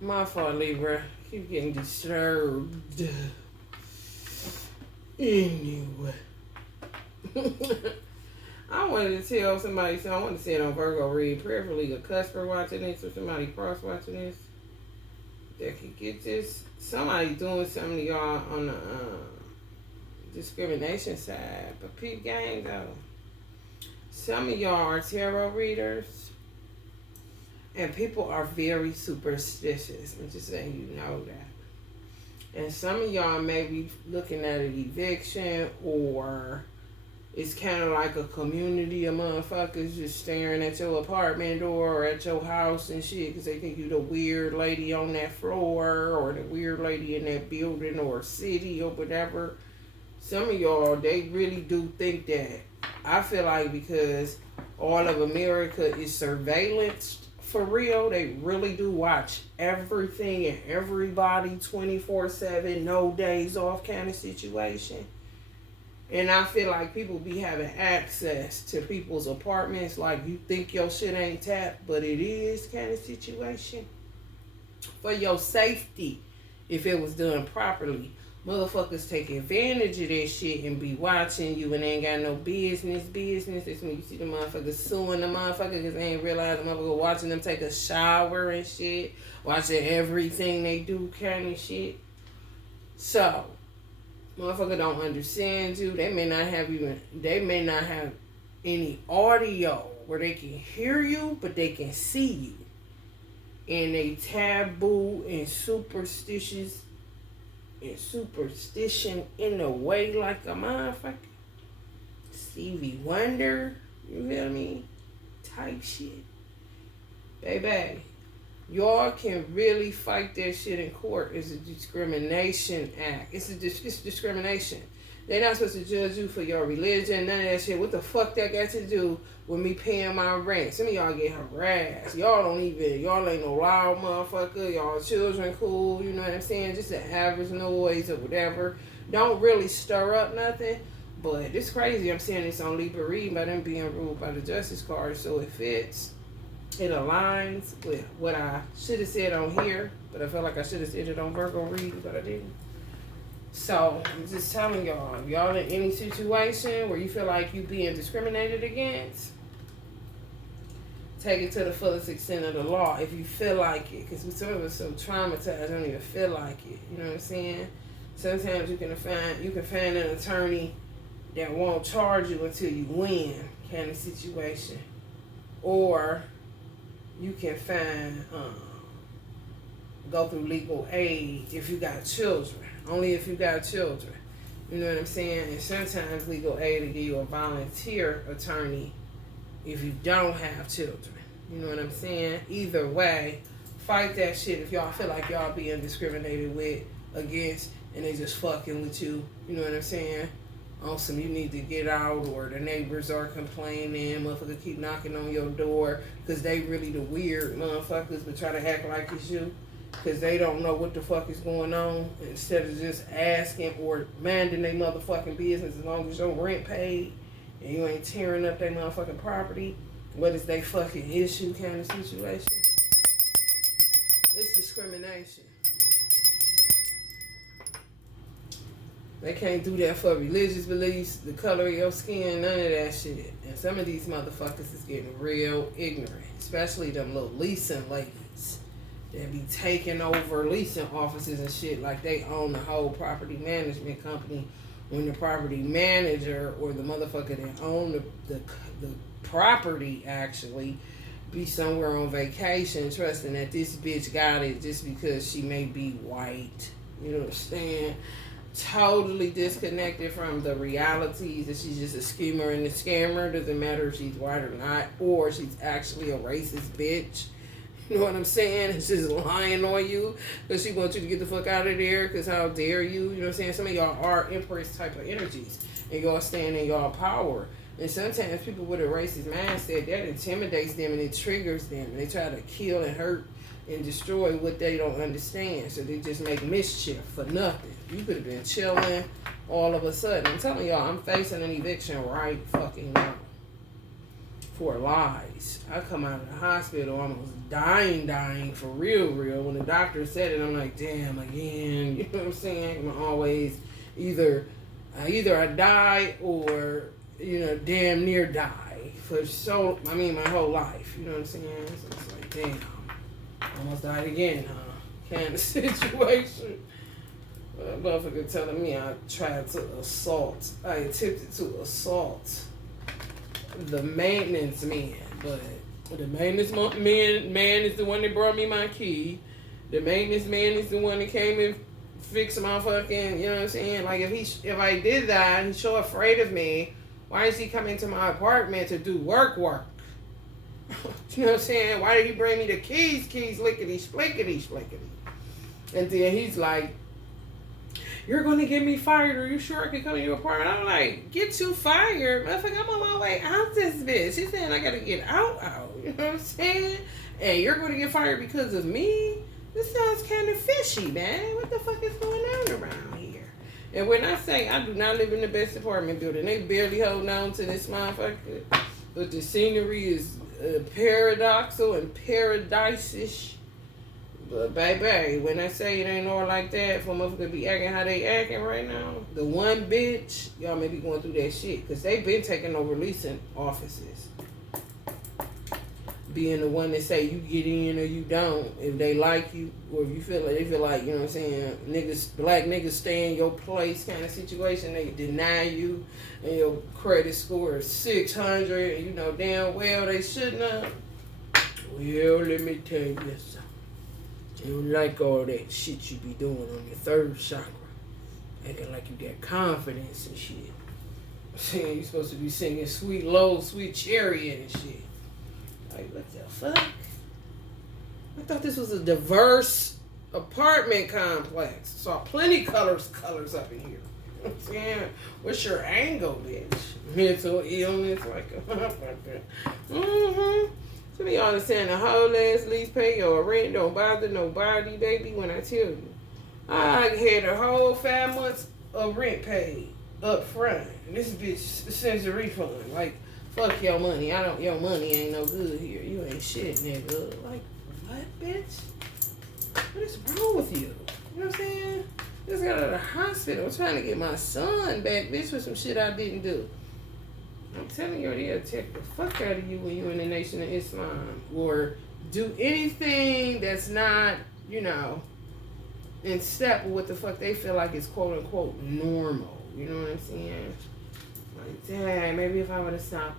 My fault, Libra. Keep getting disturbed. Anyway. I wanted to tell somebody, so I wanted to say it on Virgo read, preferably a customer watching this or somebody cross watching this that could get this. Somebody doing something to y'all on the discrimination side. But peep gang though. Some of y'all are tarot readers and people are very superstitious. I'm just saying you know that. And some of y'all may be looking at an eviction, or it's kind of like a community of motherfuckers just staring at your apartment door or at your house and shit because they think you the weird lady on that floor or the weird lady in that building or city or whatever. Some of y'all, they really do think that. I feel like because all of America is surveillanced for real, they really do watch everything and everybody 24/7, no days off kind of situation. And I feel like people be having access to people's apartments like you think your shit ain't tapped, but it is kind of situation. For your safety, if it was done properly. Motherfuckers take advantage of that shit and be watching you and they ain't got no business. That's when you see the motherfuckers suing the motherfucker because they ain't realize the motherfucker watching them take a shower and shit. Watching everything they do kind of shit. So, motherfucker don't understand you. They may not have any audio where they can hear you, but they can see you. And they taboo and superstition in a way like a motherfucker. Stevie Wonder, you feel me? Type shit. Baby, y'all can really fight that shit in court. It's a discrimination act. It's discrimination. They're not supposed to judge you for your religion, none of that shit. What the fuck that got to do with me paying my rent? Some of y'all get harassed. Y'all ain't no loud motherfucker. Y'all children cool, you know what I'm saying? Just an average noise or whatever. Don't really stir up nothing. But it's crazy. I'm saying this on Libra reading by them being ruled by the Justice card, so it fits. It aligns with what I should have said on here, but I felt like I should have said it on Virgo reading, but I didn't. So, I'm just telling y'all, if y'all in any situation where you feel like you being discriminated against, take it to the fullest extent of the law if you feel like it. Because some of us so traumatized, don't even feel like it. You know what I'm saying? Sometimes you can find an attorney that won't charge you until you win kind of situation. Or you can go through legal aid if you got children. Only if you got children. You know what I'm saying? And sometimes legal aid will give you a volunteer attorney if you don't have children. You know what I'm saying? Either way, fight that shit if y'all feel like y'all being discriminated against and they just fucking with you. You know what I'm saying? On some you need to get out, or the neighbors are complaining, motherfucker keep knocking on your door because they really the weird motherfuckers but try to act like it's you. Because they don't know what the fuck is going on. Instead of just asking or minding their motherfucking business as long as your rent paid and you ain't tearing up their motherfucking property. What is they fucking issue kind of situation? It's discrimination. They can't do that for religious beliefs, the color of your skin, none of that shit. And some of these motherfuckers is getting real ignorant. Especially them little leasing ladies. They be taking over leasing offices and shit like they own the whole property management company when the property manager or the motherfucker that own the property actually be somewhere on vacation trusting that this bitch got it just because she may be white. You understand? Totally disconnected from the realities that she's just a schemer and a scammer. Doesn't matter if she's white or not, or she's actually a racist bitch. You know what I'm saying? It's just lying on you because she wants you to get the fuck out of there because how dare you? You know what I'm saying? Some of y'all are Empress type of energies and y'all stand in y'all power. And sometimes people with a racist mindset, that intimidates them and it triggers them. And they try to kill and hurt and destroy what they don't understand. So they just make mischief for nothing. You could have been chilling all of a sudden. I'm telling y'all, I'm facing an eviction right fucking now. for lies. I come out of the hospital almost dying for real. When the doctor said it, I'm like, damn, again. You know what I'm saying? I'm always either I die or, damn near die my whole life. You know what I'm saying? So it's like, damn, almost died again, huh? Kind of situation. A motherfucker telling me I attempted to assault the maintenance man, but the maintenance man is the one that brought me my key. The maintenance man is the one that came and fixed my fucking, you know what I'm saying? Like, if I did that, he's so afraid of me, why is he coming to my apartment to do work? You know what I'm saying? Why did he bring me the keys, lickety, splickety? And then he's like, you're going to get me fired. Are you sure I can come to your apartment? I'm like, get you fired? Motherfucker, I'm on my way out this bitch. She's saying I got to get out. You know what I'm saying? And you're going to get fired because of me? This sounds kind of fishy, man. What the fuck is going on around here? And when I say I do not live in the best apartment building, they barely hold on to this motherfucker. But the scenery is paradoxal and paradise-ish. But baby, when I say it ain't all like that, for motherfuckers be acting how they acting right now, the one bitch, y'all may be going through that shit. Because they been taking over leasing offices. Being the one that say you get in or you don't, if they like you, or if you feel like, you know what I'm saying, black niggas stay in your place kind of situation, they deny you, and your credit score is 600, and you know damn well they shouldn't have. Well, let me tell you something. You don't like all that shit you be doing on your third chakra. Acting like you got confidence and shit. Saying you supposed to be singing Sweet Low, Sweet Chariot and shit. Like, what the fuck? I thought this was a diverse apartment complex. Saw plenty colors up in here. You know what I'm saying? What's your angle, bitch? Mental illness, like a motherfucker. Some of y'all are saying the whole ass lease pay your rent don't bother nobody, baby. When I tell you, I had a whole 5 months of rent paid up front. And this bitch sends a refund. Like, fuck your money. Your money ain't no good here. You ain't shit, nigga. Like, what, bitch? What is wrong with you? You know what I'm saying? Just got out of the hospital trying to get my son back, bitch, for some shit I didn't do. I'm telling you, they'll take the fuck out of you when you're in the Nation of Islam. Or do anything that's not, in step with what the fuck they feel like is quote unquote normal. You know what I'm saying? Like, dang, maybe if I would have stopped,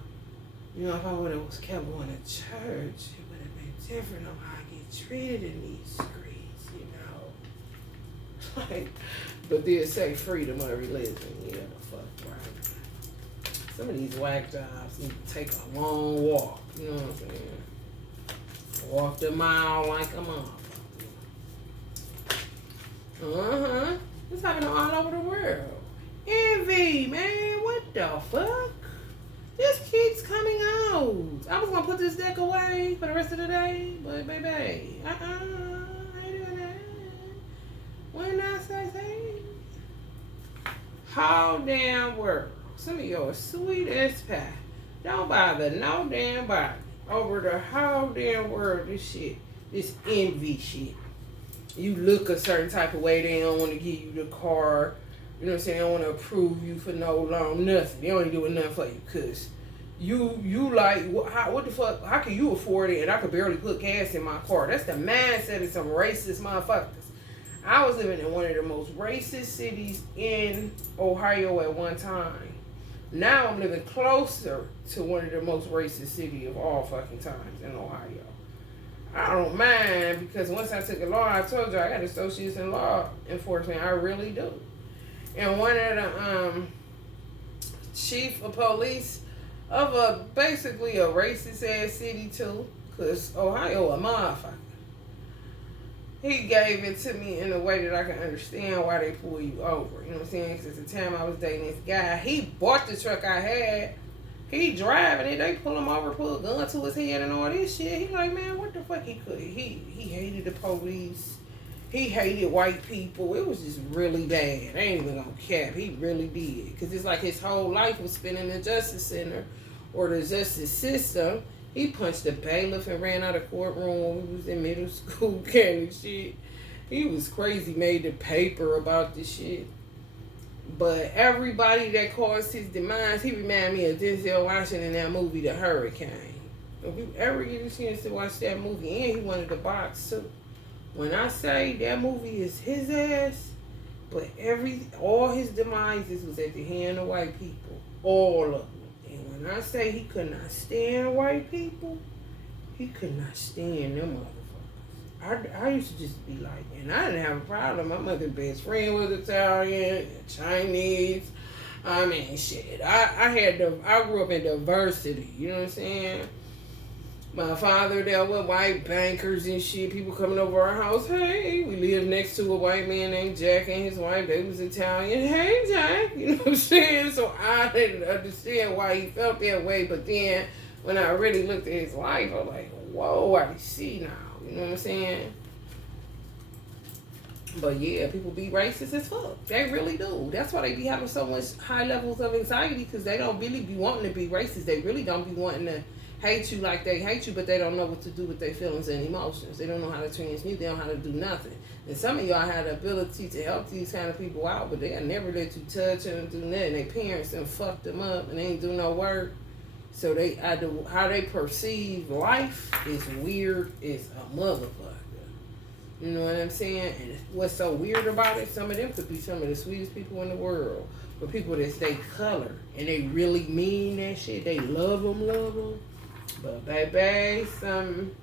if I would have kept going to church, it would have been different on how I get treated in these streets, Like, but they'll say freedom of religion. Yeah, the fuck, right? Some of these whack jobs need to take a long walk. You know what I'm saying? Walk the mile like a motherfucker. It's happening all over the world. Envy, man. What the fuck? This keeps coming out. I was going to put this deck away for the rest of the day. But, baby, I ain't doing that. When I say, how damn world. Some of y'all sweet as pie. Don't bother no damn body over the whole damn world. This envy shit. You look a certain type of way, they don't want to give you the car. You know what I'm saying? They don't want to approve you for no long nothing. They only doing nothing for you because you like, what the fuck? How can you afford it and I could barely put gas in my car? That's the mindset of some racist motherfuckers. I was living in one of the most racist cities in Ohio at one time. Now I'm living closer to one of the most racist cities of all fucking times in Ohio. I don't mind because once I took a law, I told you I got associates in law enforcement. I really do. And one of the chief of police of basically a racist ass city too, because Ohio a motherfucker. He gave it to me in a way that I can understand why they pull you over. You know what I'm saying? Because at the time I was dating this guy, he bought the truck I had. He driving it. They pull him over, pull a gun to his head and all this shit. He like, man, what the fuck he could? He hated the police. He hated white people. It was just really bad. I ain't even gonna cap. He really did. Because it's like his whole life was spent in the Justice Center or the justice system. He punched the bailiff and ran out of courtroom when we was in middle school kind of shit. He was crazy, made the paper about this shit. But everybody that caused his demise, he reminded me of Denzel Washington in that movie, The Hurricane. If you ever get a chance to watch that movie, and he wanted to box too. When I say that movie is his ass, but all his demises was at the hand of white people. All of them. And when I say he could not stand white people, he could not stand them motherfuckers. I used to just be like, and I didn't have a problem. My mother's best friend was Italian, Chinese. I mean, shit. I grew up in diversity. You know what I'm saying? My father dealt with white bankers and shit. People coming over our house. Hey, we lived next to a white man named Jack and his wife. They was Italian. Hey, Jack. You know what I'm saying? So I didn't understand why he felt that way. But then when I really looked at his life, I was like, whoa, I see now. You know what I'm saying? But yeah, people be racist as fuck. They really do. That's why they be having so much high levels of anxiety, because they don't really be wanting to be racist. They really don't be wanting to hate you like they hate you, but they don't know what to do with their feelings and emotions. They don't know how to transmute. They don't know how to do nothing. And some of y'all have the ability to help these kind of people out, but they'll never let you touch them and do nothing. Their parents done fucked them up and they ain't do no work. So how they perceive life is weird as a motherfucker. You know what I'm saying? And what's so weird about it, some of them could be some of the sweetest people in the world. But people that stay color and they really mean that shit, they love them. But baby, something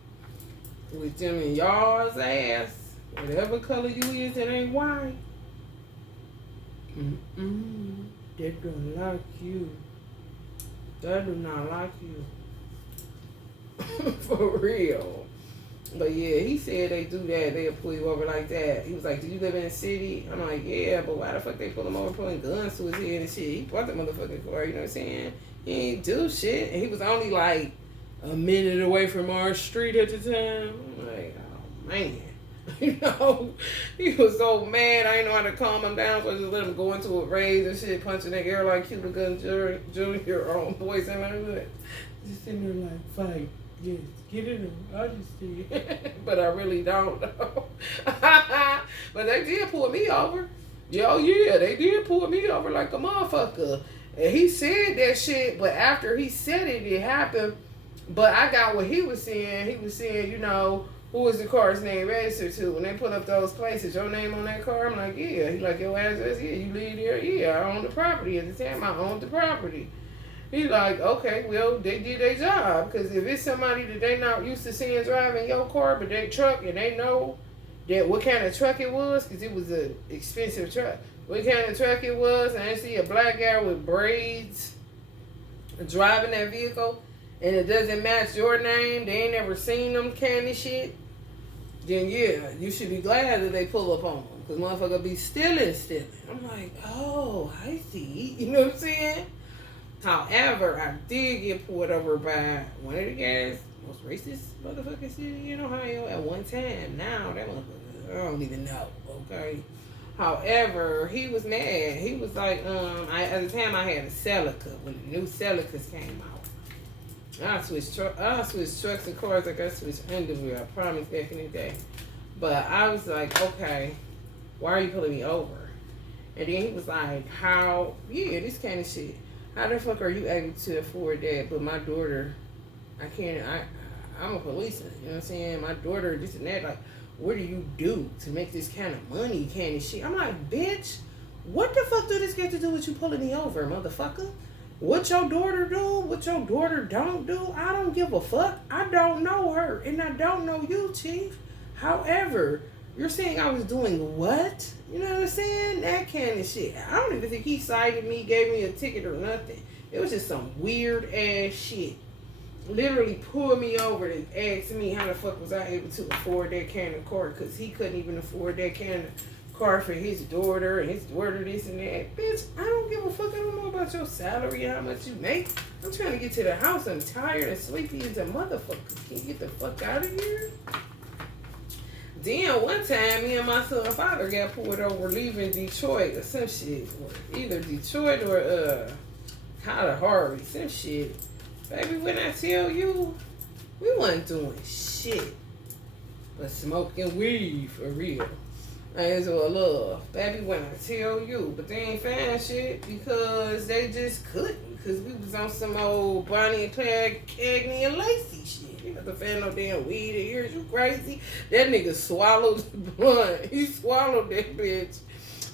with them in y'all's ass, whatever color you is that ain't white, they don't like you. They do not like you. For real. But yeah, he said they do that. They'll pull you over like that. He was like, do you live in the city? I'm like, yeah, but why the fuck they pull him over pulling guns to his head and shit? He bought the motherfucking car, you know what I'm saying? He ain't do shit. And he was only like a minute away from our street at the time. I'm like, oh man. You know, he was so mad. I didn't know how to calm him down, so I just let him go into a rage and shit, punching that air like Cuba Gun Jr. on Boys in my Hood. Just sitting there like, fight. Yes, get in there. I just see it. But I really don't know. But they did pull me over. Yo, yeah, they did pull me over like a motherfucker. And he said that shit, but after he said it, it happened. But I got what he was saying. He was saying, you know, who was the car's name registered to? When they put up those places, your name on that car? I'm like, yeah. He like, your address? Yeah, you live there? Yeah, I own the property. At the time, I owned the property. He like, okay, well, they did their job. Because if it's somebody that they not used to seeing driving your car, but they truck, and they know that what kind of truck it was, because it was an expensive truck. What kind of truck it was, and I see a black guy with braids driving that vehicle, and it doesn't match your name, they ain't never seen them kind of shit, then yeah, you should be glad that they pull up on them. Because motherfucker be stealing. I'm like, oh, I see. You know what I'm saying? However, I did get pulled over by one of the guys, most racist motherfucking city in Ohio at one time. Now, that motherfucker, I don't even know, okay? However, he was mad. He was like, at the time I had a Celica, when the new Celicas came out. I switched trucks and cars like I switched underwear, I promise, back in the day. But I was like, okay, why are you pulling me over? And then he was like, this kind of shit. How the fuck are you able to afford that? But my daughter, I'm a policeman, you know what I'm saying? My daughter, this and that, like, what do you do to make this kind of money kind of shit? I'm like, bitch, what the fuck do this get to do with you pulling me over, motherfucker? What your daughter do, what your daughter don't do, I don't give a fuck. I don't know her, and I don't know you, Chief. However, you're saying I was doing what? You know what I'm saying? That kind of shit. I don't even think he cited me, gave me a ticket or nothing. It was just some weird ass shit. Literally pulled me over and asked me how the fuck was I able to afford that kind of car, because he couldn't even afford that kind of car for his daughter, and his daughter this and that. Bitch, I don't give a fuck. I don't know about your salary and how much you make. I'm trying to get to the house. I'm tired and sleepy as a motherfucker. Can you get the fuck out of here? Then one time, me and my son and father got pulled over leaving Detroit or some shit. Either Detroit or Harvey, some shit. Baby, when I tell you, we wasn't doing shit but smoking weed for real. Ain't so love. Baby, when I tell you, but they ain't found shit because they just couldn't. Because we was on some old Bonnie and Clyde, Cagney and Lacey shit. You got to find no damn weed in here. You crazy? That nigga swallowed the blunt. He swallowed that bitch.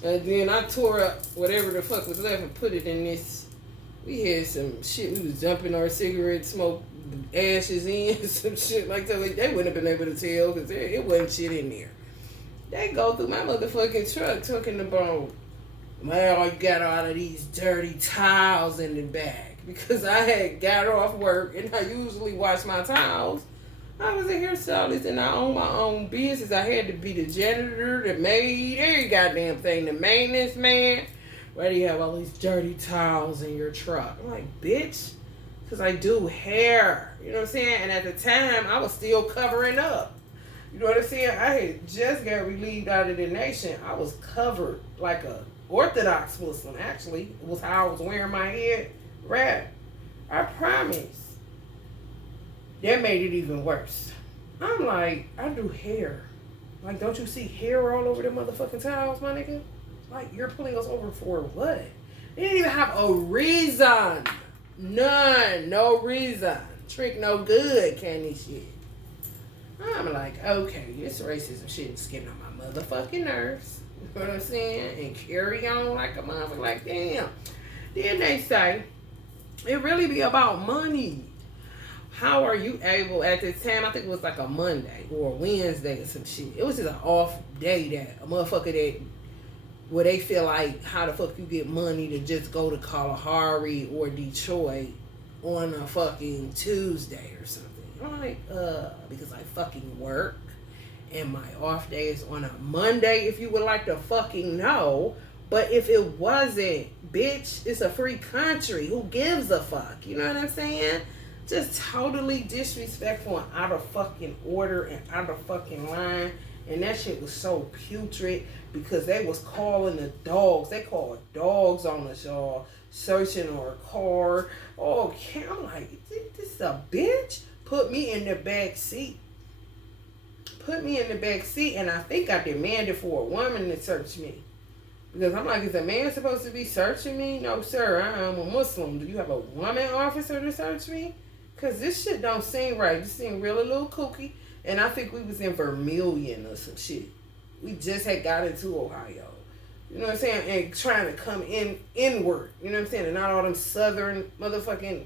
And then I tore up whatever the fuck was left and put it in this. We had some shit. We was dumping our cigarette smoke ashes in, some shit like that. They wouldn't have been able to tell because it wasn't shit in there. They go through my motherfucking truck talking about, well, you got all of these dirty towels in the bag. Because I had got off work and I usually wash my towels. I was a hairstylist and I own my own business. I had to be the janitor, the maid, every goddamn thing, the maintenance man. Why do you have all these dirty towels in your truck? I'm like, bitch, because I do hair. You know what I'm saying? And at the time, I was still covering up. You know what I'm saying? I had just got relieved out of the nation. I was covered like a Orthodox Muslim, actually. It was how I was wearing my head wrap. I promise. That made it even worse. I'm like, I do hair. Like, don't you see hair all over the motherfucking towels, my nigga? Like, you're pulling us over for what? They didn't even have a reason. None. No reason. Trick no good, candy shit. I'm like, okay, this racism shit is getting on my motherfucking nerves. You know what I'm saying? And carry on like a motherfucker. Like, damn. Then they say, it really be about money. How are you able, at the time, I think it was like a Monday or a Wednesday or some shit. It was just an off day that a motherfucker that, where they feel like, how the fuck you get money to just go to Kalahari or Detroit on a fucking Tuesday or something. I'm like, because I fucking work and my off day is on a Monday, if you would like to fucking know. But if it wasn't, bitch, it's a free country. Who gives a fuck? You know what I'm saying? Just totally disrespectful and out of fucking order and out of fucking line. And that shit was so putrid because they was calling the dogs. They called dogs on us, y'all, searching our car. Oh, I'm like, this is a bitch? Put me in the back seat. Put me in the back seat, and I think I demanded for a woman to search me. Because I'm like, is a man supposed to be searching me? No, sir, I am a Muslim. Do you have a woman officer to search me? Because this shit don't seem right. This seem really a little kooky. And I think we was in Vermilion or some shit. We just had got into Ohio. You know what I'm saying? And trying to come inward. You know what I'm saying? And not all them southern motherfucking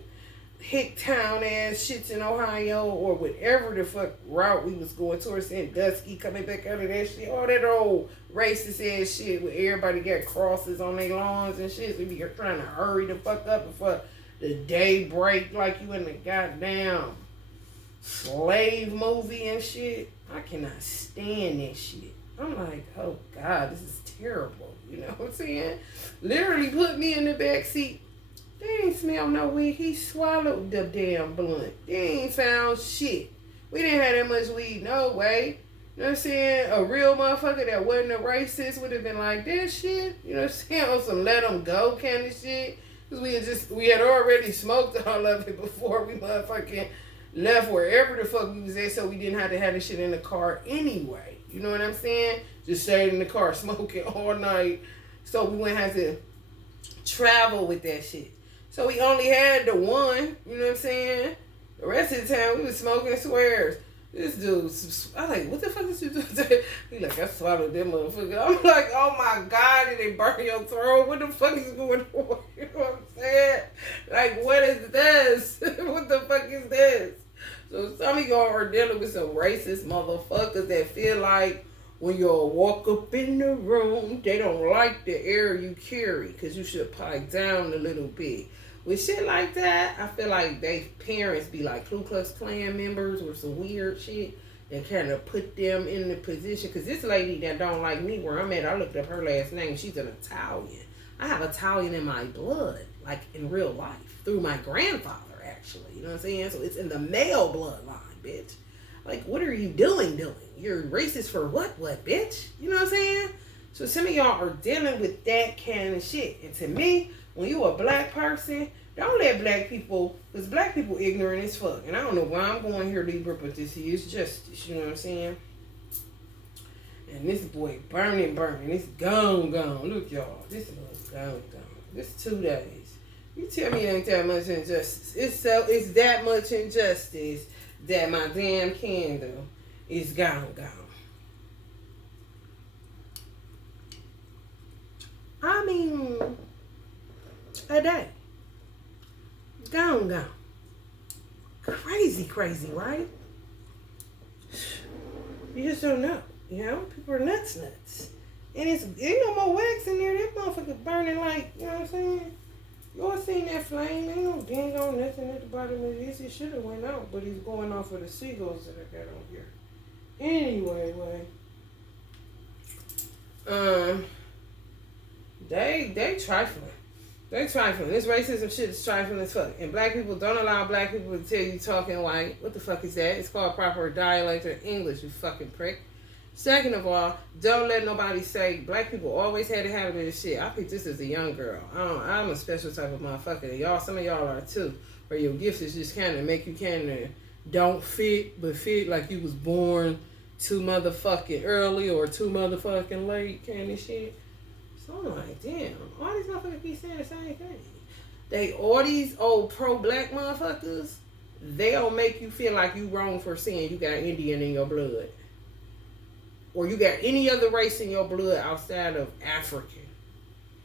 hick town ass shits in Ohio or whatever the fuck route we was going towards Sandusky, coming back out of that shit. All that old racist ass shit where everybody got crosses on their lawns and shit. So we be trying to hurry the fuck up before the day break like you in the goddamn slave movie and shit. I cannot stand that shit. I'm like, oh God, this is terrible. You know what I'm saying? Literally put me in the back seat. They ain't smell no weed. He swallowed the damn blunt. They ain't found shit. We didn't have that much weed, no way. You know what I'm saying? A real motherfucker that wasn't a racist would have been like, that shit. You know what I'm saying? On some let them go kind of shit. Because we had already smoked all of it before we motherfucking left wherever the fuck we was at, so we didn't have to have the shit in the car anyway. You know what I'm saying? Just stayed in the car smoking all night, so we wouldn't have to travel with that shit. So we only had the one, you know what I'm saying? The rest of the time we was smoking swears. This dude, I was like, what the fuck is you doing? He like, I swallowed that motherfucker. I'm like, oh my God, did it burn your throat? What the fuck is going on? You know what I'm saying? Like, what is this? What the fuck is this? So some of y'all are dealing with some racist motherfuckers that feel like when you walk up in the room, they don't like the air you carry because you should pipe down a little bit. With shit like that, I feel like they parents be like Ku Klux Klan members or some weird shit that kind of put them in the position. Because this lady that don't like me where I'm at, I looked up her last name. She's an Italian. I have Italian in my blood, like in real life, through my grandfather, actually. You know what I'm saying? So it's in the male bloodline, bitch. Like, what are you doing? You're racist for what, bitch? You know what I'm saying? So some of y'all are dealing with that kind of shit. And to me, when you a black person, Don't let black people, because black people ignorant as fuck. And I don't know why I'm going here, Libra, but this is justice. You know what I'm saying? And this boy burning. It's gone. Look, y'all. This is gone. This 2 days. You tell me it ain't that much injustice. It's that much injustice that my damn candle is gone. I mean, a day. Gone. Crazy, right? You just don't know. You know, people are nuts. And ain't no more wax in there. That motherfucker burning like, you know what I'm saying? You all seen that flame? Ain't no dang on nothing at the bottom of this. It should have went out, but he's going off of the seagulls that I got on here. Anyway, they trifling. They trifling. This racism shit is trifling as fuck. And black people don't allow black people to tell you talking white. What the fuck is that? It's called proper dialect or English, you fucking prick. Second of all, don't let nobody say black people always had a habit of this shit. I picked this as a young girl. I'm a special type of motherfucker. Y'all, some of y'all are too. Where your gifts is just kind of make you kind of don't fit, but fit like you was born too motherfucking early or too motherfucking late kind of shit. So I'm like, damn, all these motherfuckers be saying the same thing. All these old pro-black motherfuckers, they'll make you feel like you wrong for saying you got Indian in your blood. Or you got any other race in your blood outside of African.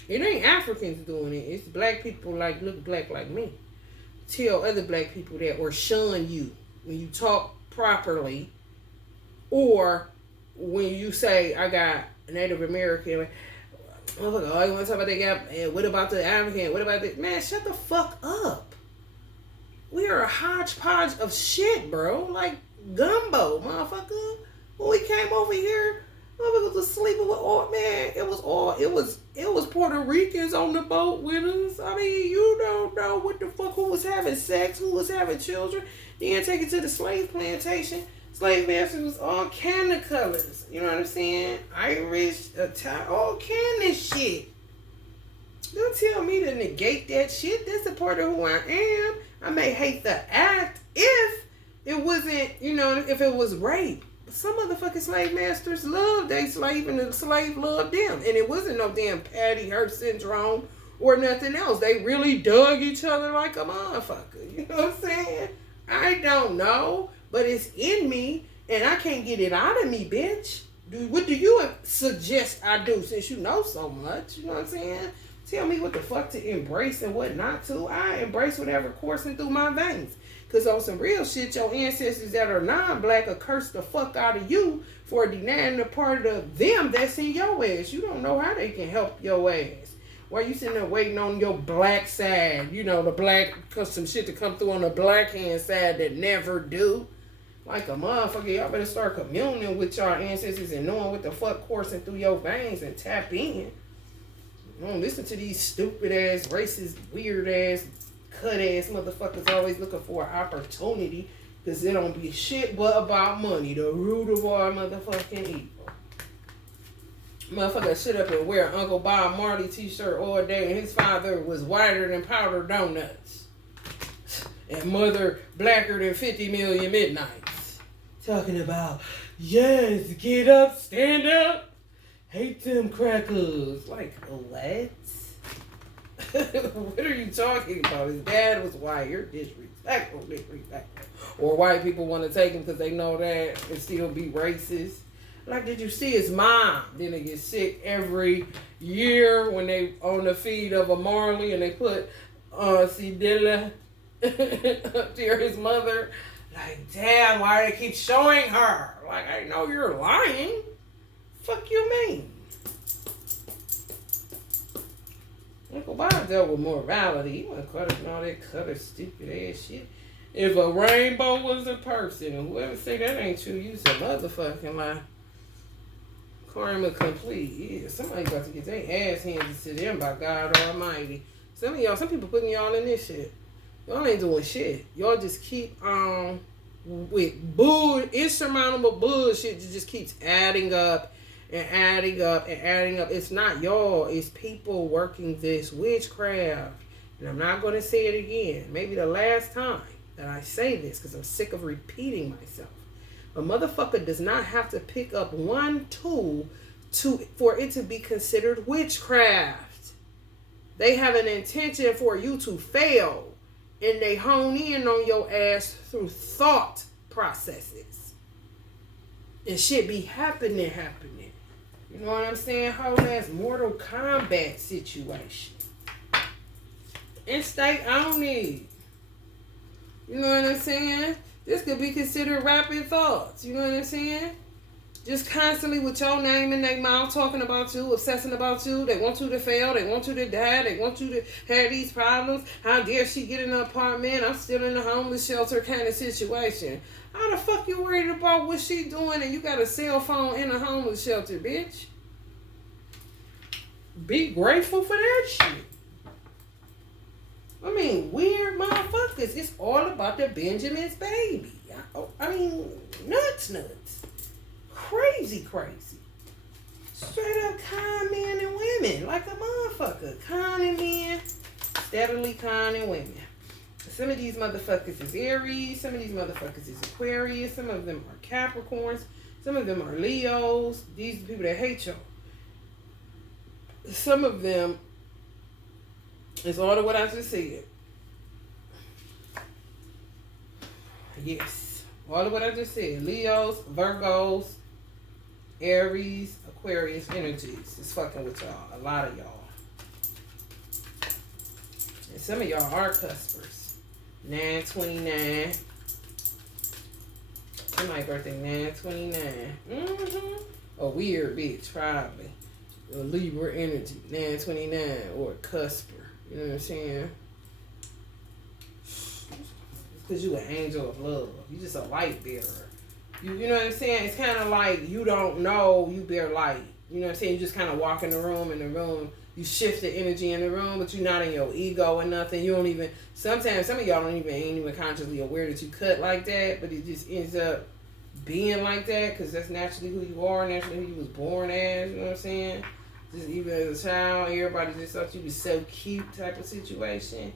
It ain't Africans doing it. It's black people like look black like me. Tell other black people that or shun you when you talk properly. Or when you say, I got Native American. Motherfucker, oh, you want to talk about that guy? And what about the African? What about this? Man, shut the fuck up. We are a hodgepodge of shit, bro. Like gumbo, motherfucker. When we came over here, motherfuckers was sleeping with all man. It was Puerto Ricans on the boat with us. I mean, you don't know what the fuck who was having sex, who was having children. Then take it to the slave plantation. Slave masters was all kind of colors. You know what I'm saying? Irish, Italian, all kind of shit. Don't tell me to negate that shit. That's a part of who I am. I may hate the act if it wasn't, if it was rape. Some motherfucking slave masters loved their slave and the slave loved them. And it wasn't no damn Patty Hearst syndrome or nothing else. They really dug each other like a motherfucker. You know what I'm saying? I don't know, but it's in me and I can't get it out of me, bitch. What do you suggest I do since you know so much? You know what I'm saying? Tell me what the fuck to embrace and what not to. I embrace whatever coursing through my veins. Because on some real shit, your ancestors that are non-black will curse the fuck out of you for denying the part of them that's in your ass. You don't know how they can help your ass. Why you sitting there waiting on your black side? The black, cause some shit to come through on the black hand side that never do. Like a motherfucker, y'all better start communing with your ancestors and knowing what the fuck coursing through your veins and tap in. Don't listen to these stupid ass, racist, weird ass, cut ass motherfuckers always looking for an opportunity because they don't be shit but about money, the root of all motherfucking evil. Motherfucker sit up and wear an Uncle Bob Marley t-shirt all day and his father was whiter than powdered donuts and mother blacker than 50 million midnights. Talking about, yes, get up, stand up, hate them crackers. Like, what? What are you talking about? His dad was white. You're disrespectful. Or white people want to take him because they know that and still be racist. Like, did you see his mom? Then they get sick every year when they on the feed of a Marley and they put Cedilla up to his mother. Like, damn, why they keep showing her? Like, I know you're lying. Fuck you mean? Uncle Bob dealt with morality. He wasn't caught up in all that color stupid ass shit. If a rainbow was a person, and whoever say that ain't you, you's a motherfucking lie. Karma complete. Yeah, somebody got to get their ass handed to them by God Almighty. Some people putting y'all in this shit. Y'all ain't doing shit. Y'all just keep with insurmountable bullshit that just keeps adding up and adding up and adding up. It's not y'all. It's people working this witchcraft. And I'm not going to say it again. Maybe the last time that I say this, because I'm sick of repeating myself. A motherfucker does not have to pick up one tool for it to be considered witchcraft. They have an intention for you to fail, and they hone in on your ass through thought processes. And shit be happening. You know what I'm saying? Whole ass Mortal Kombat situation. And stay on it. You know what I'm saying? This could be considered rapid thoughts. You know what I'm saying? Just constantly with your name in their mouth, talking about you, obsessing about you. They want you to fail. They want you to die. They want you to have these problems. How dare she get in an apartment? I'm still in a homeless shelter kind of situation. How the fuck you worried about what she doing and you got a cell phone in a homeless shelter, bitch? Be grateful for that shit. I mean, weird motherfuckers. It's all about the Benjamin's baby. I mean, nuts. Crazy. Straight up con men and women. Like a motherfucker. Conning men. Steadily conning women. Some of these motherfuckers is Aries. Some of these motherfuckers is Aquarius. Some of them are Capricorns. Some of them are Leos. These are people that hate y'all. Some of them is all of what I just said. Yes. All of what I just said. Leos, Virgos, Aries, Aquarius energies. It's fucking with y'all. A lot of y'all. And some of y'all are cuspers. 9/29. Somebody's birthday 9/29. A weird bitch, probably. A Libra energy. 9/29 or a cusper. You know what I'm saying? Because you an angel of love. You just a light bearer. You know what I'm saying? It's kind of like you don't know you bear light. You know what I'm saying? You just kind of walk in the room. You shift the energy in the room, but you're not in your ego or nothing. You don't even, sometimes some of y'all ain't even consciously aware that you cut like that, but it just ends up being like that because that's naturally who you are, naturally who you was born as, you know what I'm saying? Just even as a child, everybody just thought you was so cute type of situation.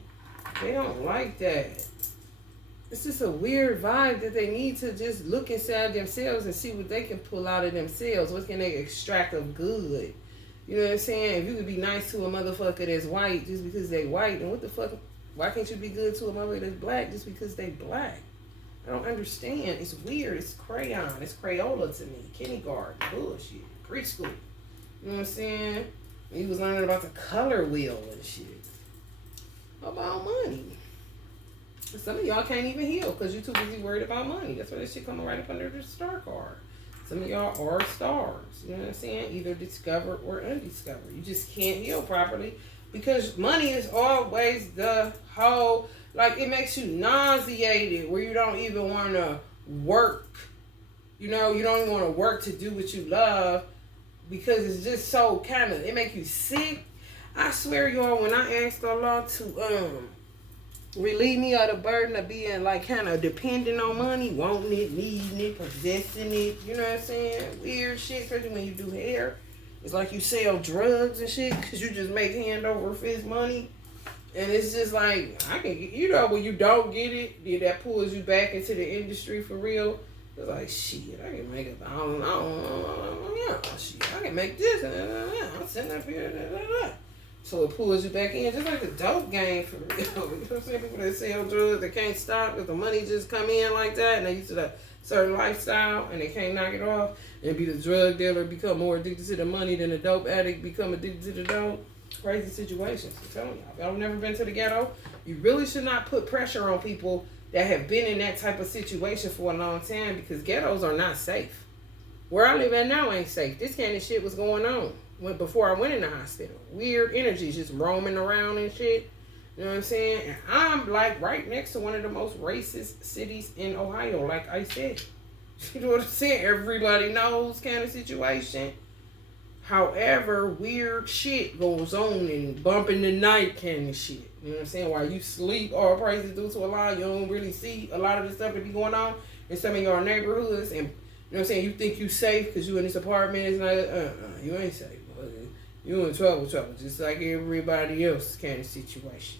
They don't like that. It's just a weird vibe that they need to just look inside themselves and see what they can pull out of themselves. What can they extract of good? You know what I'm saying? If you could be nice to a motherfucker that's white just because they white, then what the fuck? Why can't you be good to a motherfucker that's black just because they black? I don't understand. It's weird. It's crayon. It's Crayola to me. Kindergarten. Bullshit. Preschool. You know what I'm saying? He was learning about the color wheel and shit. About money. Some of y'all can't even heal because you're too busy worried about money. That's why this shit coming right up under the star card. Some of y'all are stars. You know what I'm saying? Either discovered or undiscovered. You just can't heal properly because money is always the whole, like it makes you nauseated where you don't even want to work. You know, you don't even want to work to do what you love because it's just so kind of, it make you sick. I swear y'all, when I asked Allah to relieve me of the burden of being like kind of dependent on money, wanting it, needing it, possessing it, you know what I'm saying? Weird shit, especially when you do hair. It's like you sell drugs and shit because you just make hand over fist money. And it's just like, I can, you know, when you don't get it, then that pulls you back into the industry for real. It's like, shit, I can make it, I don't know, yeah, shit, I can make this, I'm sitting up here, So it pulls you back in, just like the dope game for real. You know what I'm saying? People that sell drugs, they can't stop because the money just come in like that, and they used to a certain lifestyle, and they can't knock it off. And be the drug dealer become more addicted to the money than the dope addict become addicted to the dope. Crazy situations. I'm telling y'all. If y'all never been to the ghetto, you really should not put pressure on people that have been in that type of situation for a long time because ghettos are not safe. Where I live at now ain't safe. This kind of shit was going on before I went in the hospital. Weird energies just roaming around and shit. You know what I'm saying? And I'm like right next to one of the most racist cities in Ohio, like I said. You know what I'm saying? Everybody knows kind of situation. However, weird shit goes on and bump in the night kind of shit. You know what I'm saying? While you sleep, all praises due to Allah, you don't really see a lot of the stuff that be going on in some of your neighborhoods. And you know what I'm saying? You think you safe because you in this apartment. It's like, you ain't safe. You in trouble, just like everybody else kind of situation.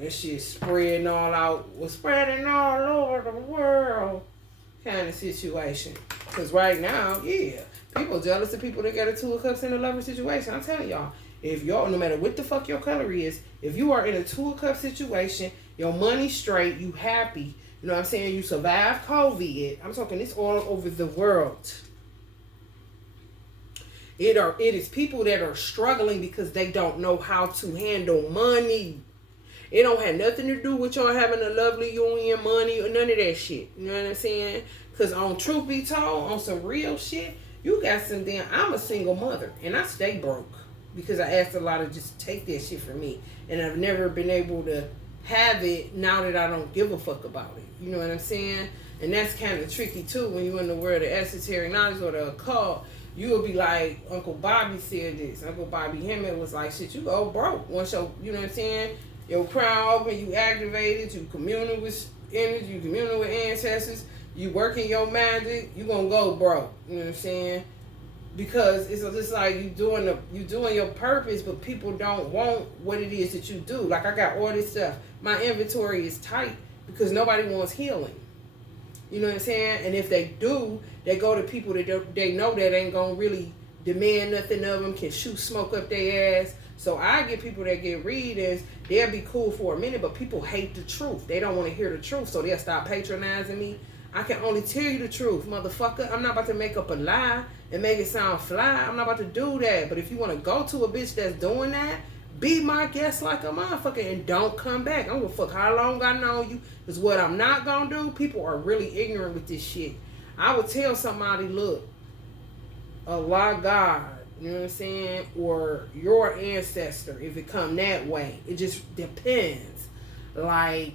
That shit spreading all out, was spreading all over the world kind of situation. Because right now, yeah, people jealous of people that got a 2 of Cups in a lover situation. I'm telling y'all, if y'all, no matter what the fuck your color is, if you are in a 2 of Cups situation, your money straight, you happy, you know what I'm saying, you survived COVID. I'm talking this all over the world. It is people that are struggling because they don't know how to handle money. It don't have nothing to do with y'all having a lovely union, money, or none of that shit. You know what I'm saying? Because on truth be told, on some real shit, you got some damn... I'm a single mother, and I stay broke. Because I asked a lot of just take that shit from me. And I've never been able to have it now that I don't give a fuck about it. You know what I'm saying? And that's kind of tricky, too, when you're in the world of esoteric knowledge or the occult. You will be like, Uncle Bobby said this. Uncle Bobby Hemmett was like, shit, you go broke. Once your, you know what I'm saying? Your crown open, you activated, you communing with energy, you communing with ancestors, you working your magic, you gonna go broke. You know what I'm saying? Because it's just like you doing your purpose, but people don't want what it is that you do. Like I got all this stuff. My inventory is tight because nobody wants healing. You know what I'm saying? And if they do, they go to people that they know that ain't gonna really demand nothing of them, can shoot smoke up their ass. So I get people that get readings, they'll be cool for a minute, but people hate the truth. They don't want to hear the truth, so they'll stop patronizing me. I can only tell you the truth, motherfucker. I'm not about to make up a lie and make it sound fly. I'm not about to do that. But if you want to go to a bitch that's doing that, be my guest like a motherfucker and don't come back. I don't give a fuck how long I know you. Because what I'm not going to do, people are really ignorant with this shit. I would tell somebody, look, Allah God, you know what I'm saying, or your ancestor, if it come that way. It just depends. Like,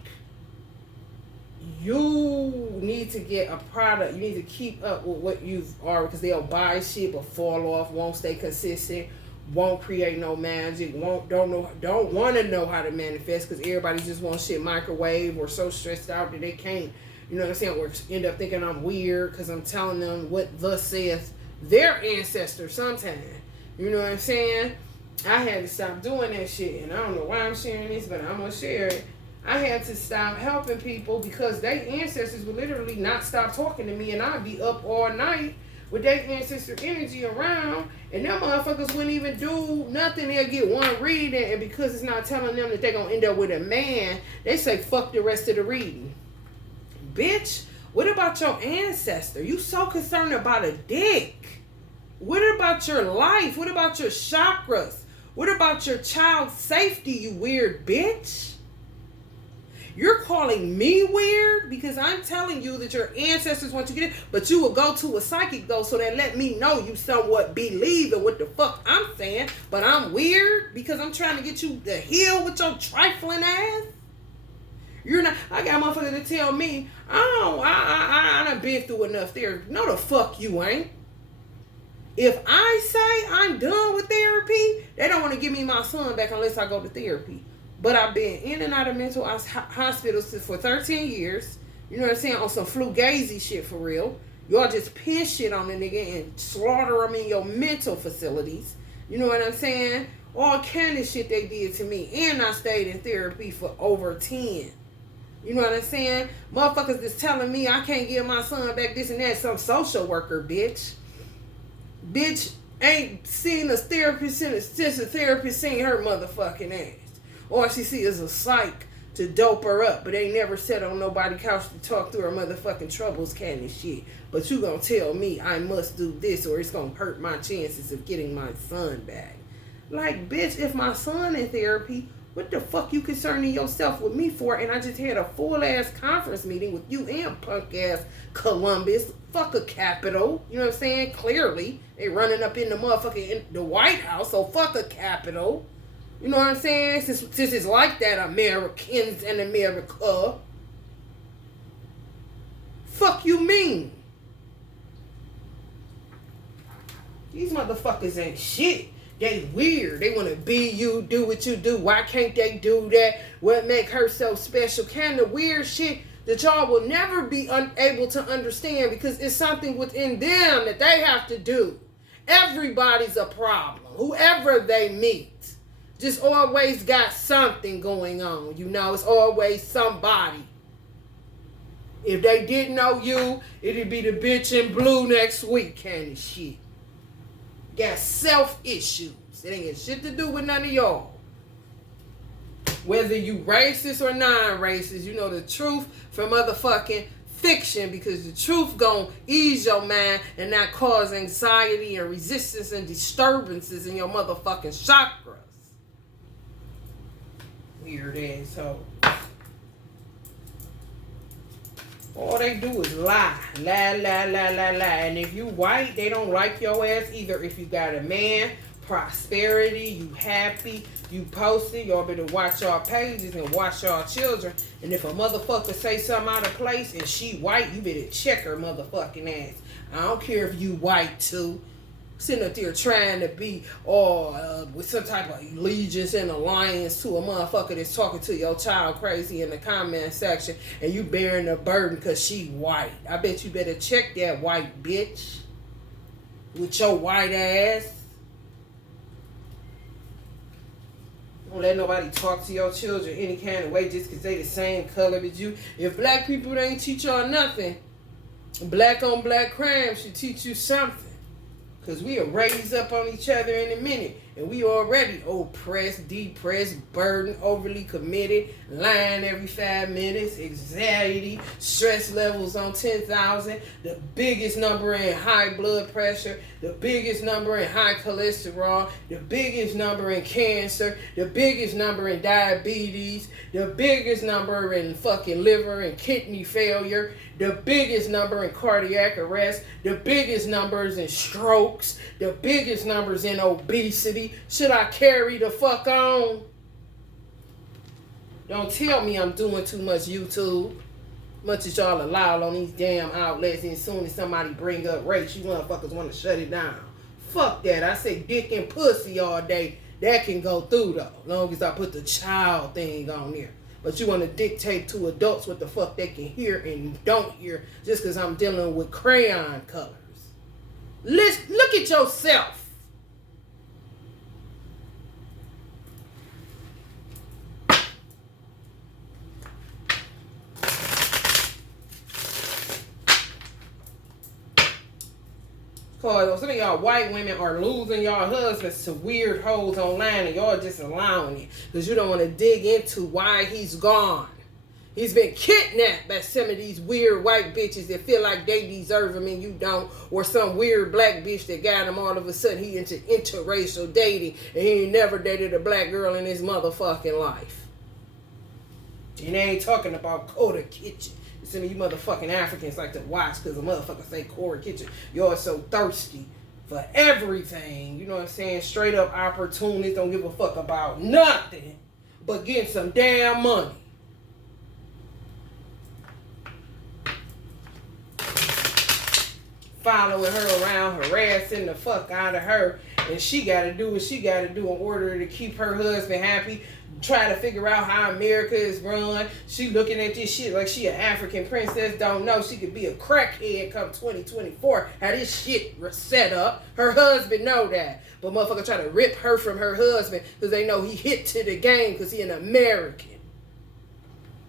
you need to get a product. You need to keep up with what you've already, because they'll buy shit but fall off, won't stay consistent, won't create no magic, don't want to know how to manifest because everybody just wants shit microwave or so stressed out that they can't, you know what I'm saying, or end up thinking I'm weird because I'm telling them what thus saith their ancestors sometimes. You know what I'm saying? I had to stop doing that shit, and I don't know why I'm sharing this, but I'm gonna share it. I had to stop helping people because their ancestors would literally not stop talking to me, and I'd be up all night with their ancestor energy around, and them motherfuckers wouldn't even do nothing. They'll get one reading, and because it's not telling them that they're gonna end up with a man, they say fuck the rest of the reading. Bitch, what about your ancestor? You so concerned about a dick. What about your life? What about your chakras? What about your child's safety, you weird bitch? You're calling me weird because I'm telling you that your ancestors want you to get it, but you will go to a psychic though, so that let me know you somewhat believe in what the fuck I'm saying, but I'm weird because I'm trying to get you to heal with your trifling ass. You're not. I got motherfuckers to tell me, I done been through enough therapy. No, the fuck you ain't. If I say I'm done with therapy, they don't want to give me my son back unless I go to therapy. But I've been in and out of mental hospitals for 13 years. You know what I'm saying? On some fugazi shit for real. Y'all just piss shit on the nigga and slaughter him in your mental facilities. You know what I'm saying? All kind of shit they did to me. And I stayed in therapy for over 10. You know what I'm saying? Motherfuckers is telling me I can't give my son back, this and that. Some social worker, bitch. Bitch ain't seen a therapist since a therapist seen her motherfucking ass. All she see is a psych to dope her up, but ain't never sat on nobody's couch to talk through her motherfucking troubles kind of shit. But you gonna tell me I must do this or it's gonna hurt my chances of getting my son back. Like, bitch, if my son in therapy, what the fuck you concerning yourself with me for? And I just had a full-ass conference meeting with you and punk-ass Columbus. Fuck a Capitol. You know what I'm saying? Clearly. They running up in the motherfucking in the White House, so fuck a Capitol. You know what I'm saying? Since it's like that, Americans and America. Fuck you mean? These motherfuckers ain't shit. They weird. They want to be you, do what you do. Why can't they do that? What make her so special? Kind of weird shit that y'all will never be able to understand because it's something within them that they have to do. Everybody's a problem. Whoever they meet. Just always got something going on. You know, it's always somebody. If they didn't know you, it'd be the bitch in blue next week kind of shit. Got self issues. It ain't got shit to do with none of y'all. Whether you racist or non-racist, you know the truth from motherfucking fiction, because the truth gonna ease your mind and not cause anxiety and resistance and disturbances in your motherfucking chakras. Weird asshole. All they do is lie. Lie, lie, lie, lie, lie. And if you white, they don't like your ass either. If you got a man, prosperity, you happy, you posted, y'all better watch y'all pages and watch y'all children. And if a motherfucker say something out of place and she white, you better check her motherfucking ass. I don't care if you white too. Sitting up there trying to be all with some type of allegiance and alliance to a motherfucker that's talking to your child crazy in the comment section, and you bearing the burden because she white. I bet you better check that white bitch with your white ass. Don't let nobody talk to your children any kind of way just because they the same color as you. If black people ain't teach y'all nothing, black on black crime should teach you something. Because we are raised up on each other in a minute. And we already oppressed, depressed, burdened, overly committed, lying every 5 minutes, anxiety, stress levels on 10,000, the biggest number in high blood pressure, the biggest number in high cholesterol, the biggest number in cancer, the biggest number in diabetes, the biggest number in fucking liver and kidney failure, the biggest number in cardiac arrest, the biggest numbers in strokes, the biggest numbers in obesity. Should I carry the fuck on? Don't tell me I'm doing too much YouTube. Much as y'all allow on these damn outlets, and as soon as somebody bring up race, you motherfuckers want to shut it down. Fuck that. I say dick and pussy all day. That can go through though, as long as I put the child thing on there. But you want to dictate to adults what the fuck they can hear and don't hear just because I'm dealing with crayon colors. Look at yourself. Cause some of y'all white women are losing y'all husbands to weird hoes online, and y'all just allowing it because you don't want to dig into why he's gone. He's been kidnapped by some of these weird white bitches that feel like they deserve him and you don't, or some weird black bitch that got him all of a sudden he into interracial dating and he ain't never dated a black girl in his motherfucking life. And they ain't talking about Coda Kitchen. Some of you motherfucking Africans like to watch because a motherfucker say Coda Kitchen. Y'all so thirsty for everything. You know what I'm saying? Straight up opportunists, don't give a fuck about nothing but getting some damn money. Following her around, harassing the fuck out of her, and she gotta do what she gotta do in order to keep her husband happy. Try to figure out how America is run. She looking at this shit like she an African princess. Don't know she could be a crackhead come 2024. How this shit set up. Her husband know that. But motherfucker try to rip her from her husband because they know he hit to the game because he an American.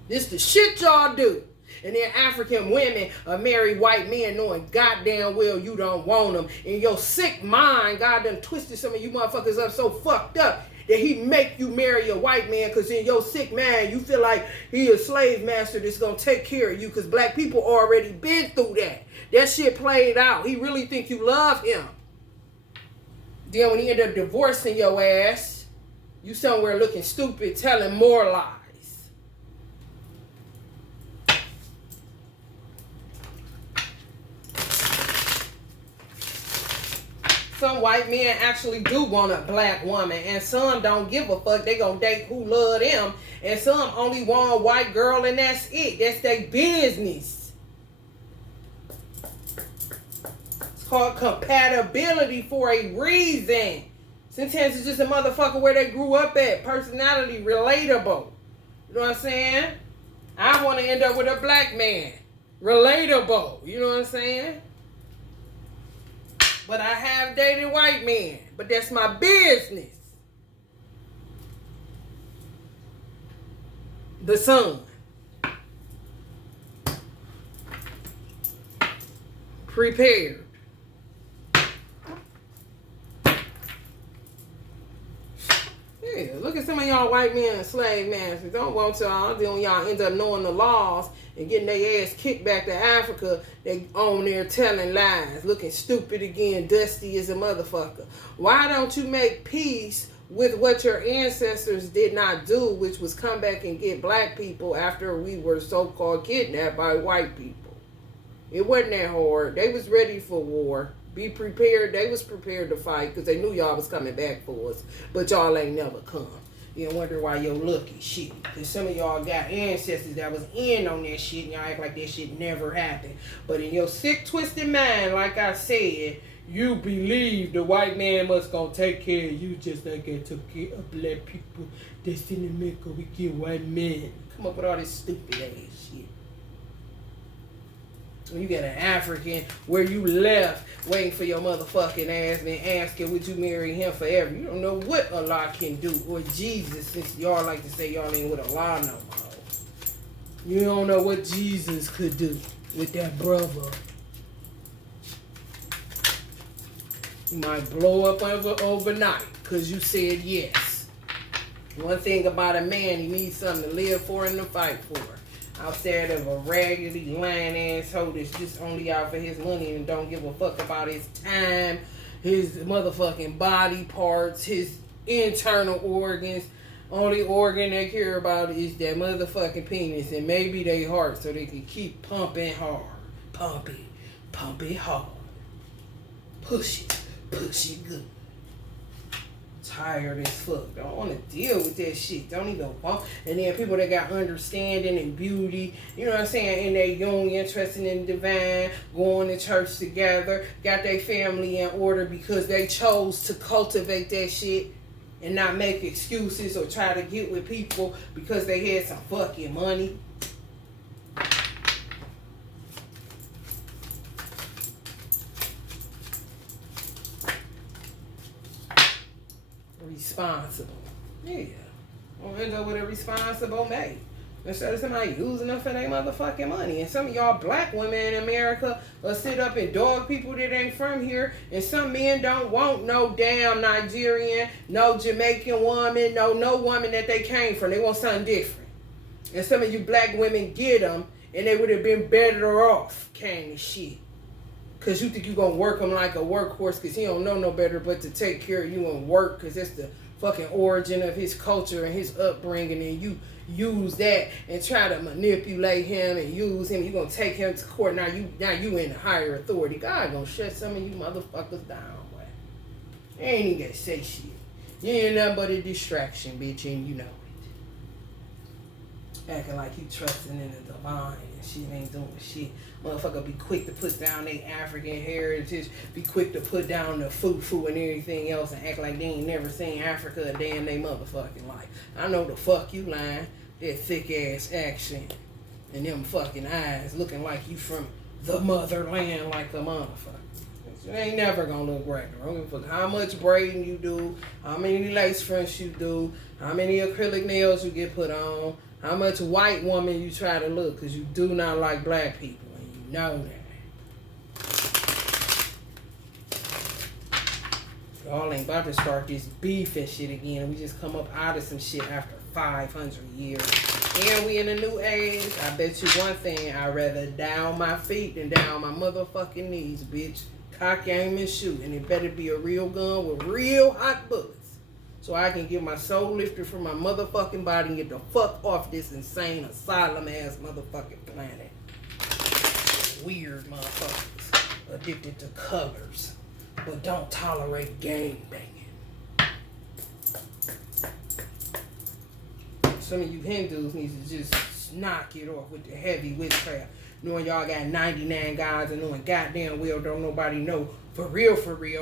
This the shit y'all do. And then African women marry white men knowing goddamn well you don't want them. In your sick mind, God done twisted some of you motherfuckers up so fucked up that he make you marry a white man because in your sick mind, you feel like he a slave master that's going to take care of you because black people already been through that. That shit played out. He really think you love him. Then when he end up divorcing your ass, you somewhere looking stupid telling more lies. Some white men actually do want a black woman, and some don't give a fuck. They gonna date who love them, and some only want a white girl, and that's it. That's their business. It's called compatibility for a reason. Sometimes it's just a motherfucker where they grew up at. Personality, relatable. You know what I'm saying? I want to end up with a black man. Relatable. You know what I'm saying? But I have dated white men. But that's my business. the sun. Prepared. Yeah, look at some of y'all white men and slave masters. Don't want y'all. Then when y'all end up knowing the laws and getting their ass kicked back to Africa, they on there telling lies, looking stupid again, dusty as a motherfucker. Why don't you make peace with what your ancestors did not do, which was come back and get black people after we were so-called kidnapped by white people? It wasn't that hard. They was ready for war. Be prepared. They was prepared to fight because they knew y'all was coming back for us. But y'all ain't never come. You wonder why you're lucky shit. Because some of y'all got ancestors that was in on that shit and y'all act like that shit never happened. But in your sick, twisted mind, like I said, you believe the white man must gonna take care of you just like they took care of black people. That's in America. We get white men. Come up with all this stupid ass shit. You got an African where you left waiting for your motherfucking ass and asking would you marry him forever. You don't know what Allah can do, or Jesus, since y'all like to say y'all ain't with Allah no more. You don't know what Jesus could do with that brother. You might blow up overnight because you said yes. One thing about a man, he needs something to live for and to fight for. Outside of a raggedy, lying asshole that's just only out for his money and don't give a fuck about his time, his motherfucking body parts, his internal organs. Only organ they care about is that motherfucking penis and maybe their heart so they can keep pumping hard. Pump it hard. Push it good. Tired as fuck. Don't want to deal with that shit. Don't even want. And then people that got understanding and beauty, you know what I'm saying, and they young, interested in the divine, going to church together, got their family in order because they chose to cultivate that shit and not make excuses or try to get with people because they had some fucking money. Responsible. Yeah. We'll end up with a responsible mate. Instead of somebody using them for their motherfucking money. And some of y'all black women in America will sit up and dog people that ain't from here. And some men don't want no damn Nigerian, no Jamaican woman, no woman that they came from. They want something different. And some of you black women get them and they would have been better off kind of shit. Because you think you're going to work him like a workhorse because he don't know no better but to take care of you and work because that's the fucking origin of his culture and his upbringing, and you use that and try to manipulate him and use him. You're going to take him to court. Now you in the higher authority. God going to shut some of you motherfuckers down, boy. You ain't even got to say shit. You ain't nothing but a distraction, bitch, and you know it. Acting like you trusting in the divine and shit ain't doing shit. Motherfucker be quick to put down their African heritage, be quick to put down the fufu and everything else and act like they ain't never seen Africa a day in their motherfucking life. I know the fuck you lying. That thick ass accent and them fucking eyes looking like you from the motherland like a motherfucker. It ain't never gonna look right. I don't give a fuck how much braiding you do, how many lace fronts you do, how many acrylic nails you get put on, how much white woman you try to look, because you do not like black people, and you know that. Y'all ain't about to start this beef and shit again. We just come up out of some shit after 500 years. And we in a new age. I bet you one thing, I'd rather die on my feet than die on my motherfucking knees, bitch. Cock, aim, and shoot. And it better be a real gun with real hot bullets. So I can get my soul lifted from my motherfucking body and get the fuck off this insane asylum-ass motherfucking planet. Weird motherfuckers. Addicted to colors. But don't tolerate gang banging. Some of you Hindus need to just knock it off with the heavy witchcraft. Knowing y'all got 99 gods and knowing goddamn well don't nobody know for real,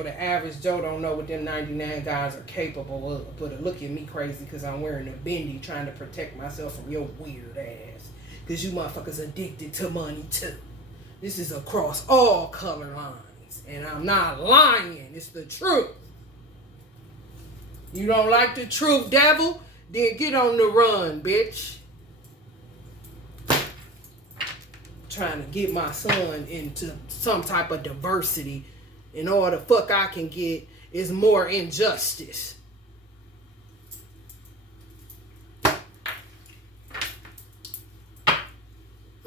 the average Joe don't know what them 99 guys are capable of. But look at me crazy because I'm wearing a bindi trying to protect myself from your weird ass. Because you motherfuckers addicted to money too. This is across all color lines. And I'm not lying. It's the truth. You don't like the truth, devil? Then get on the run, bitch. trying to get my son into some type of diversity, and all the fuck I can get is more injustice.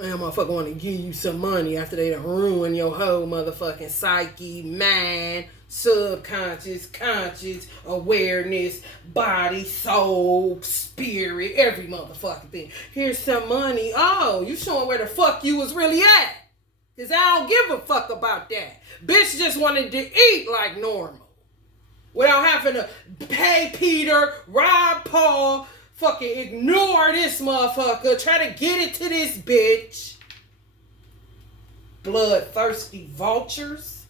And motherfucker want to give you some money after they done ruin your whole motherfucking psyche, mind, subconscious, conscious, awareness, body, soul, spirit, every motherfucking thing. Here's some money. Oh, you showing where the fuck you was really at. Because I don't give a fuck about that. Bitch just wanted to eat like normal. Without having to pay Peter, rob Paul, fucking ignore this motherfucker, try to get it to this bitch. Bloodthirsty vultures.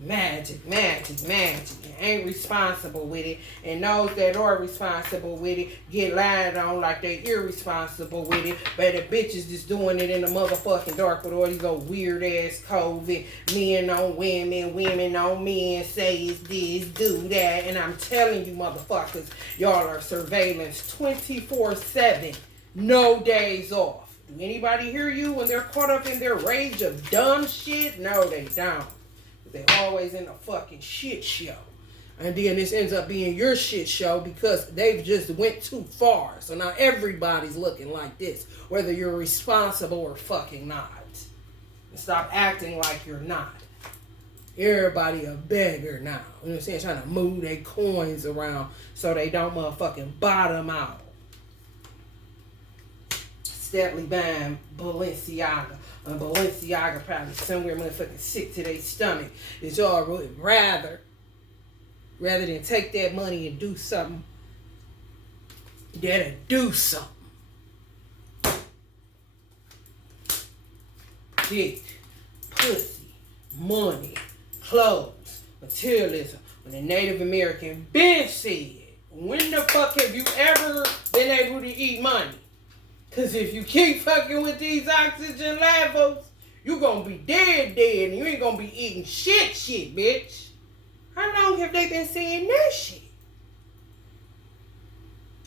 Magic, magic, magic. You ain't responsible with it. And those that are responsible with it get lied on like they irresponsible with it. But the bitches just doing it in the motherfucking dark with all these old weird ass COVID. Men on women, women on men. Say it's this, do that. And I'm telling you motherfuckers, y'all are surveillance 24/7. No days off. Do anybody hear you when they're caught up in their rage of dumb shit? No, they don't. They always in a fucking shit show. And then this ends up being your shit show because they've just went too far. So now everybody's looking like this, whether you're responsible or fucking not. And stop acting like you're not. Everybody a beggar now. You know what I'm saying? Trying to move their coins around so they don't motherfucking bottom out. Steadily buying Balenciaga. And Balenciaga probably somewhere motherfucking sick to their stomach. That y'all would rather than take that money and do something, that'll do something. Dick, pussy, money, clothes, materialism. When the Native American been said, when the fuck have you ever been able to eat money? Because if you keep fucking with these oxygen levels, you gonna be dead, and you ain't gonna be eating shit, bitch. How long have they been saying that shit?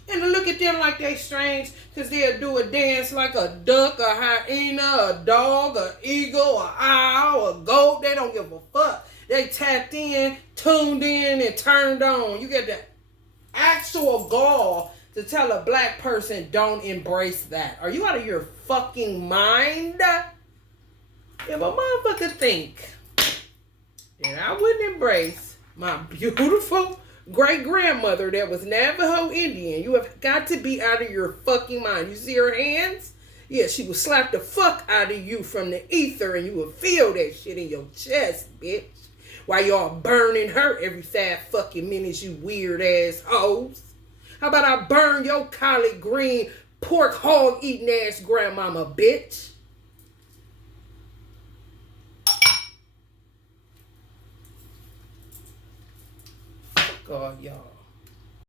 And to look at them like they strange, because they'll do a dance like a duck, a hyena, a dog, a eagle, a owl, a goat. They don't give a fuck. They tapped in, tuned in, and turned on. You get that actual gall to tell a black person don't embrace that. Are you out of your fucking mind? If a motherfucker think that I wouldn't embrace my beautiful great-grandmother that was Navajo Indian, you have got to be out of your fucking mind. You see her hands? Yeah, she will slap the fuck out of you from the ether and you will feel that shit in your chest, bitch. While y'all burning her every 5 fucking minutes, you weird-ass hoes. How about I burn your collard green, pork hog eating ass grandmama, bitch? Fuck all y'all.